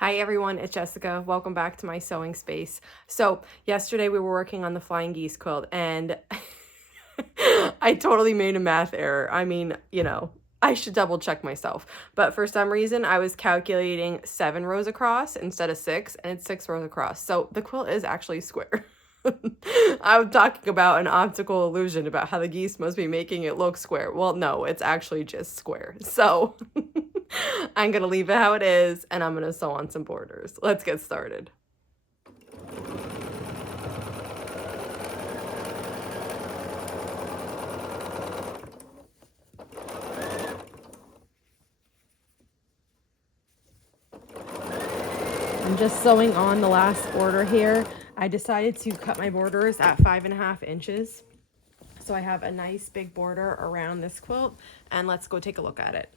Hi everyone, it's Jessica. Welcome back to my sewing space. So yesterday we were working on the Flying Geese quilt and I totally made a math error. I mean, I should double check myself. But for some reason I was calculating 7 rows across instead of 6, and it's 6 rows across. So the quilt is actually square. I'm talking about an optical illusion about how the geese must be making it look square. Well, no, it's actually just square. So I'm going to leave it how it is, and I'm going to sew on some borders. Let's get started. I'm just sewing on the last border here. I decided to cut my borders at 5.5 inches. So I have a nice big border around this quilt, and let's go take a look at it.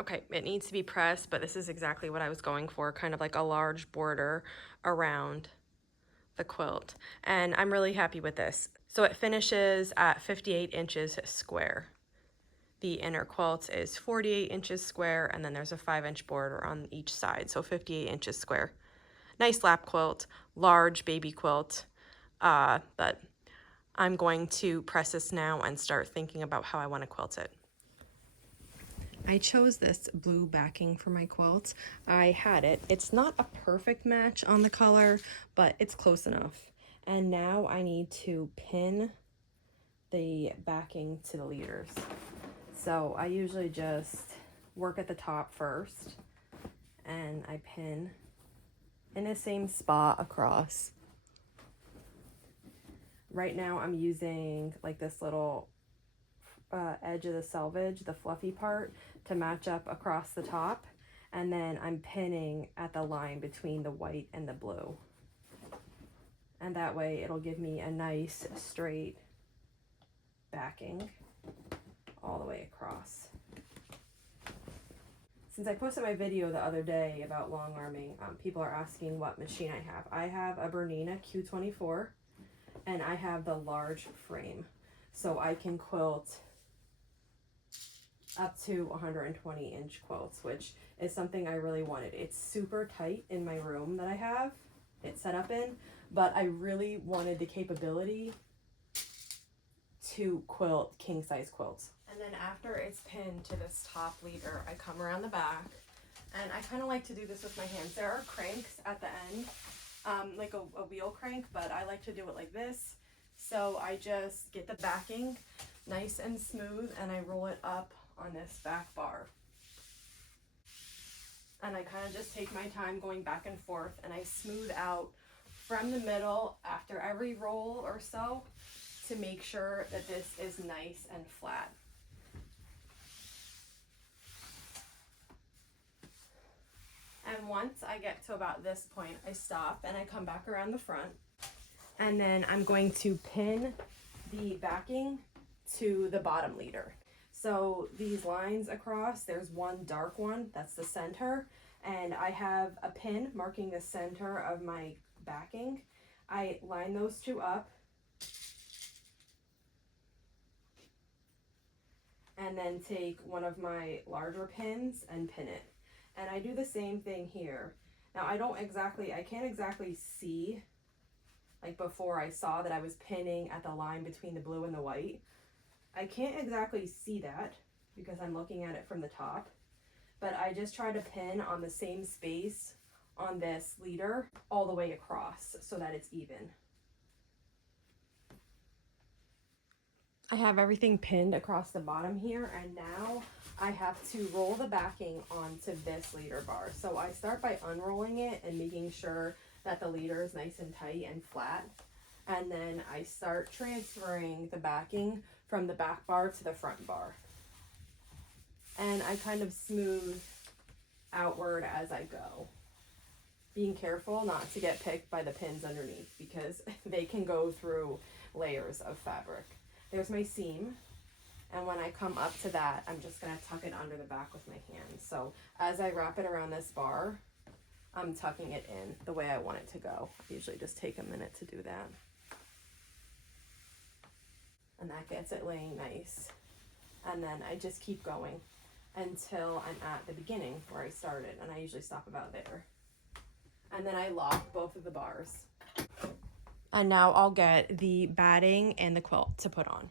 Okay, it needs to be pressed, but this is exactly what I was going for, kind of like a large border around the quilt. And I'm really happy with this. So it finishes at 58 inches square. The inner quilt is 48 inches square, and then there's a 5-inch border on each side, so 58 inches square. Nice lap quilt, large baby quilt, but I'm going to press this now and start thinking about how I want to quilt it. I chose this blue backing for my quilt. I had it. It's not a perfect match on the color, but it's close enough. And now I need to pin the backing to the leaders. So I usually just work at the top first, and I pin in the same spot across. Right now I'm using like this little edge of the selvage, the fluffy part, to match up across the top, and then I'm pinning at the line between the white and the blue, and that way it'll give me a nice straight backing all the way across. Since I posted my video the other day about long arming, people are asking what machine I have. I have a Bernina Q24, and I have the large frame, so I can quilt up to 120-inch quilts, which is something I really wanted. It's super tight in my room that I have it set up in, but I really wanted the capability to quilt king-size quilts. And then after it's pinned to this top leader, I come around the back, and I kind of like to do this with my hands. There are cranks at the end, like a wheel crank, but I like to do it like this. So I just get the backing nice and smooth, and I roll it up on this back bar. And I kind of just take my time going back and forth, and I smooth out from the middle after every roll or so to make sure that this is nice and flat. And once I get to about this point, I stop and I come back around the front, and then I'm going to pin the backing to the bottom leader. So these lines across, there's one dark one, that's the center, and I have a pin marking the center of my backing. I line those two up, and then take one of my larger pins and pin it. And I do the same thing here. Now I can't exactly see, like before I saw that I was pinning at the line between the blue and the white. I can't exactly see that because I'm looking at it from the top, but I just try to pin on the same space on this leader all the way across so that it's even. I have everything pinned across the bottom here, and now I have to roll the backing onto this leader bar. So I start by unrolling it and making sure that the leader is nice and tight and flat, and then I start transferring the backing from the back bar to the front bar. And I kind of smooth outward as I go, being careful not to get picked by the pins underneath because they can go through layers of fabric. There's my seam, and when I come up to that, I'm just going to tuck it under the back with my hands. So as I wrap it around this bar, I'm tucking it in the way I want it to go. I usually just take a minute to do that. And that gets it laying nice. And then I just keep going. until I'm at the beginning where I started, and I usually stop about there. And then I lock both of the bars. And now I'll get the batting and the quilt to put on.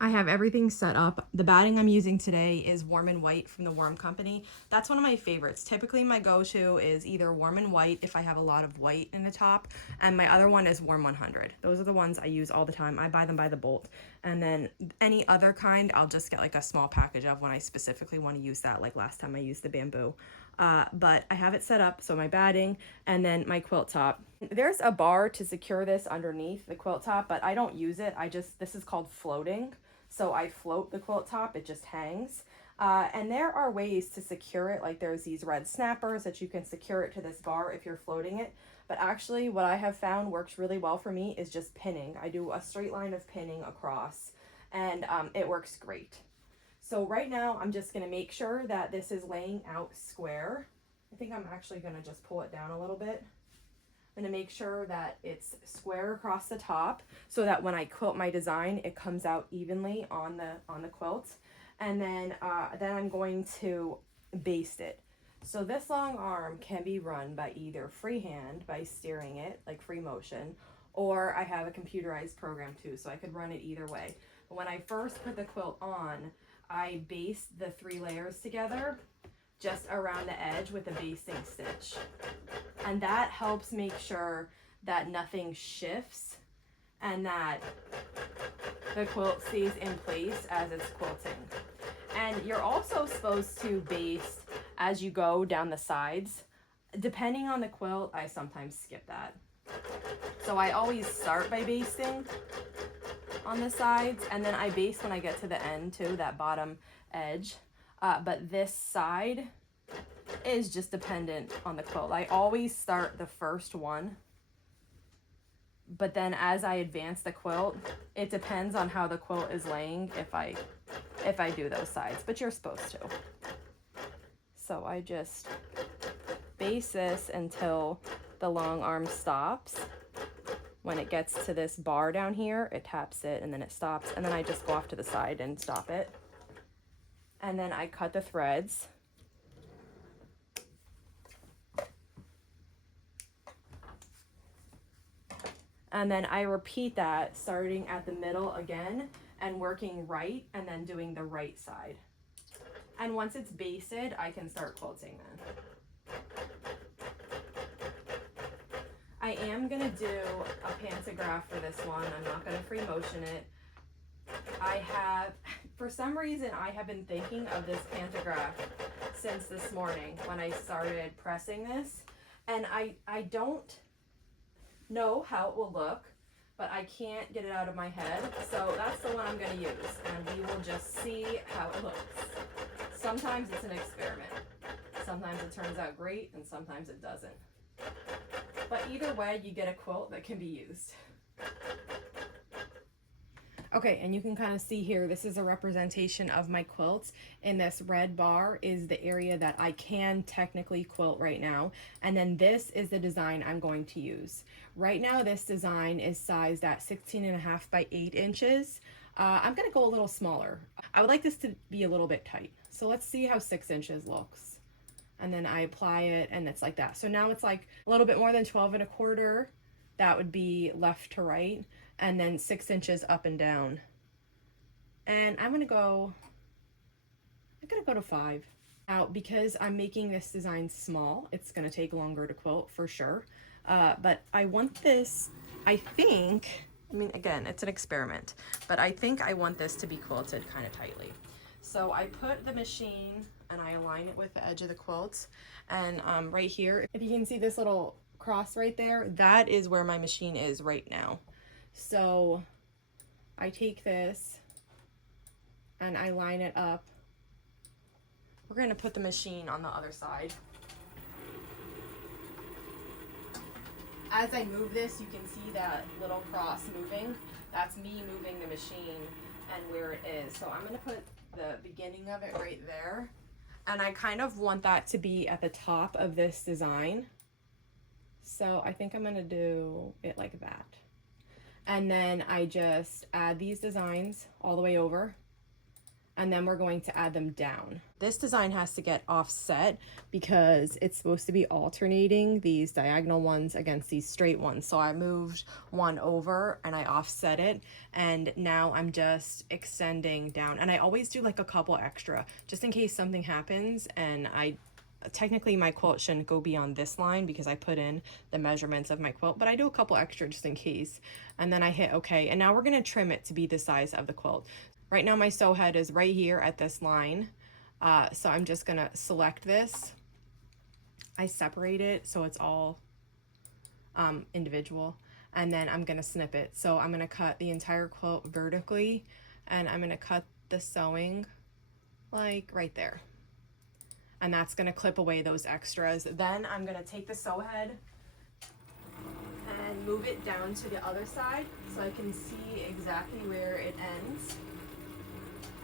I have everything set up. The batting I'm using today is Warm and White from the Warm Company. That's one of my favorites. Typically my go-to is either Warm and White if I have a lot of white in the top, and my other one is Warm 100. Those are the ones I use all the time. I buy them by the bolt. And then any other kind, I'll just get like a small package of when I specifically want to use that, like last time I used the bamboo. But I have it set up, so my batting and then my quilt top. There's a bar to secure this underneath the quilt top, but I don't use it. This is called floating. So I float the quilt top, it just hangs. And there are ways to secure it, like there's these red snappers that you can secure it to this bar if you're floating it. But actually what I have found works really well for me is just pinning. I do a straight line of pinning across, and it works great. So right now I'm just gonna make sure that this is laying out square. I think I'm actually gonna just pull it down a little bit. I'm gonna make sure that it's square across the top so that when I quilt my design, it comes out evenly on the quilt. And then I'm going to baste it. So this long arm can be run by either freehand, by steering it, like free motion, or I have a computerized program too, so I could run it either way. But when I first put the quilt on, I basted the 3 layers together just around the edge with a basting stitch. And that helps make sure that nothing shifts and that the quilt stays in place as it's quilting. And you're also supposed to baste as you go down the sides. Depending on the quilt, I sometimes skip that. So I always start by basting on the sides, and then I baste when I get to the end too, that bottom edge. But this side is just dependent on the quilt. I always start the first one, but then as I advance the quilt, it depends on how the quilt is laying if I do those sides, but you're supposed to. So I just baste this until the long arm stops. When it gets to this bar down here, it taps it and then it stops, and then I just go off to the side and stop it. And then I cut the threads. And then I repeat that starting at the middle again and working right and then doing the right side. And once it's basted, I can start quilting then. I am gonna do a pantograph for this one. I'm not gonna free motion it. For some reason, I have been thinking of this pantograph since this morning when I started pressing this. And I don't know how it will look, but I can't get it out of my head. So that's the one I'm gonna use, and we will just see how it looks. Sometimes it's an experiment. Sometimes it turns out great, and sometimes it doesn't. But either way, you get a quilt that can be used. Okay, and you can kind of see here, this is a representation of my quilts. In this red bar is the area that I can technically quilt right now. And then this is the design I'm going to use. Right now, this design is sized at 16.5 by 8 inches. I'm gonna go a little smaller. I would like this to be a little bit tight. So let's see how 6 inches looks. And then I apply it and it's like that. So now it's like a little bit more than 12.25. That would be left to right. And then 6 inches up and down. And I'm gonna go to 5. Now, because I'm making this design small, it's gonna take longer to quilt for sure. But I want this, I mean, again, it's an experiment, but I think I want this to be quilted kind of tightly. So I put the machine and I align it with the edge of the quilt. And right here, if you can see this little cross right there, that is where my machine is right now. So I take this and I line it up. We're going to put the machine on the other side. As I move this, you can see that little cross moving. That's me moving the machine and where it is. So I'm going to put the beginning of it right there. And I kind of want that to be at the top of this design. So I think I'm going to do it like that. And then I just add these designs all the way over. and then we're going to add them down. This design has to get offset because it's supposed to be alternating these diagonal ones against these straight ones. So I moved one over and I offset it, and now I'm just extending down. And I always do like a couple extra just in case something happens, and technically my quilt shouldn't go beyond this line because I put in the measurements of my quilt, but I do a couple extra just in case. And then I hit okay, and now we're going to trim it to be the size of the quilt. Right now my sew head is right here at this line, so I'm just going to select this. I separate it so it's all individual, and then I'm going to snip it. So I'm going to cut the entire quilt vertically, and I'm going to cut the sewing like right there. And that's going to clip away those extras. Then I'm going to take the sew head and move it down to the other side so I can see exactly where it ends.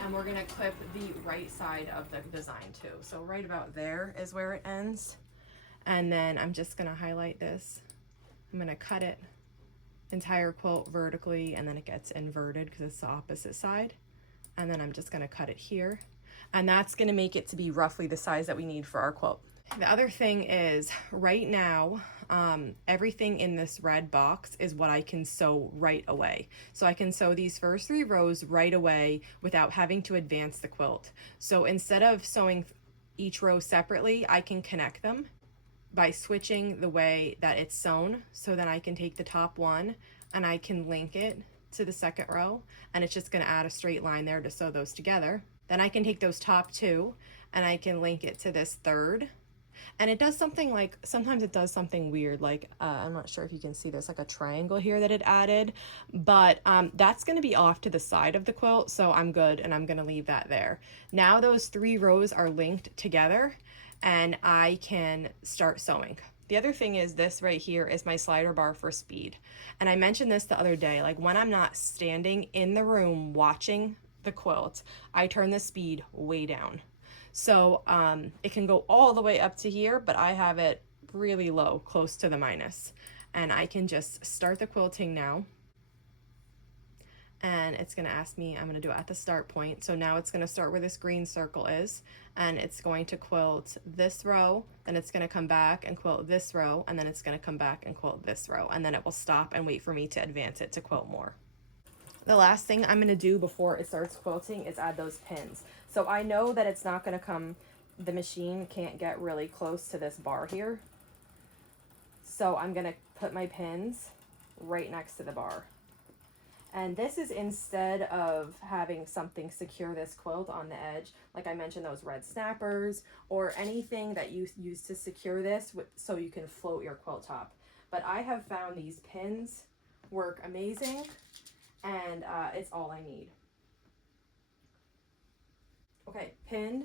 And we're going to clip the right side of the design too. So right about there is where it ends. And then I'm just going to highlight this. I'm going to cut it entire quilt vertically, and then it gets inverted because it's the opposite side. And then I'm just going to cut it here. And that's going to make it to be roughly the size that we need for our quilt. The other thing is, right now, everything in this red box is what I can sew right away. So I can sew these first 3 rows right away without having to advance the quilt. So instead of sewing each row separately, I can connect them by switching the way that it's sewn. So then I can take the top one and I can link it to the second row, and it's just going to add a straight line there to sew those together. Then I can take those top 2 and I can link it to this third. And it does something like, sometimes it does something weird, like I'm not sure if you can see, there's like a triangle here that it added, but that's going to be off to the side of the quilt, so I'm good, and I'm going to leave that there. Now those 3 rows are linked together, and I can start sewing. The other thing is, this right here is my slider bar for speed. And I mentioned this the other day, like when I'm not standing in the room watching the quilt, I turn the speed way down. So it can go all the way up to here, but I have it really low, close to the minus. And I can just start the quilting now. And it's going to ask me, I'm going to do it at the start point. So now it's going to start where this green circle is, and it's going to quilt this row, then it's going to come back and quilt this row, and then it's going to come back and quilt this row, and then it will stop and wait for me to advance it to quilt more. The last thing I'm going to do before it starts quilting is add those pins. So I know that it's not going to come, the machine can't get really close to this bar here. So I'm going to put my pins right next to the bar. And this is instead of having something secure this quilt on the edge, like I mentioned, those red snappers or anything that you use to secure this so you can float your quilt top. But I have found these pins work amazing, and it's all I need. Okay, pinned.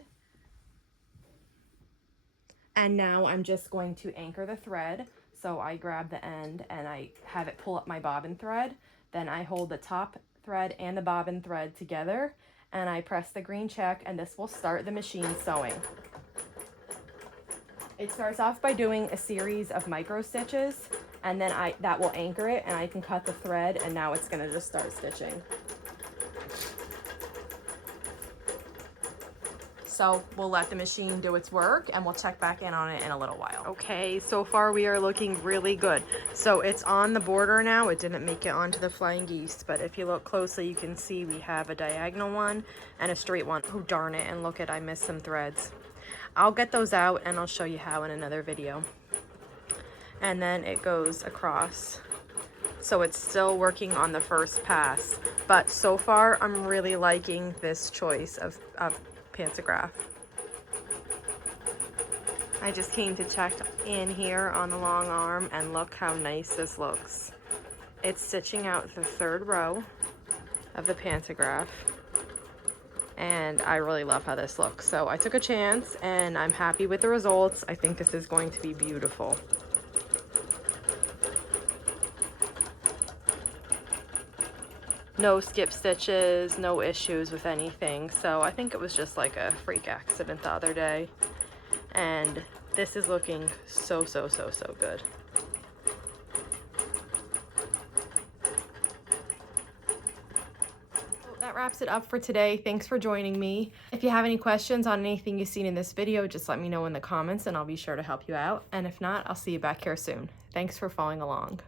And now I'm just going to anchor the thread. So I grab the end and I have it pull up my bobbin thread. Then I hold the top thread and the bobbin thread together, and I press the green check, and this will start the machine sewing. It starts off by doing a series of micro stitches, and then that will anchor it, and I can cut the thread, and now it's gonna just start stitching. So we'll let the machine do its work, and we'll check back in on it in a little while. Okay, so far we are looking really good. So it's on the border now. It didn't make it onto the Flying Geese, but if you look closely, you can see we have a diagonal one and a straight one. Oh, darn it, and look I missed some threads. I'll get those out and I'll show you how in another video. And then it goes across. So it's still working on the first pass, but so far I'm really liking this choice of pantograph. I just came to check in here on the long arm, and look how nice this looks. It's stitching out the third row of the pantograph, and I really love how this looks. So I took a chance and I'm happy with the results. I think this is going to be beautiful. No skip stitches, no issues with anything. So I think it was just like a freak accident the other day. And this is looking so good. wraps it up for today. Thanks for joining me. If you have any questions on anything you've seen in this video, just let me know in the comments and I'll be sure to help you out. And if not, I'll see you back here soon. Thanks for following along.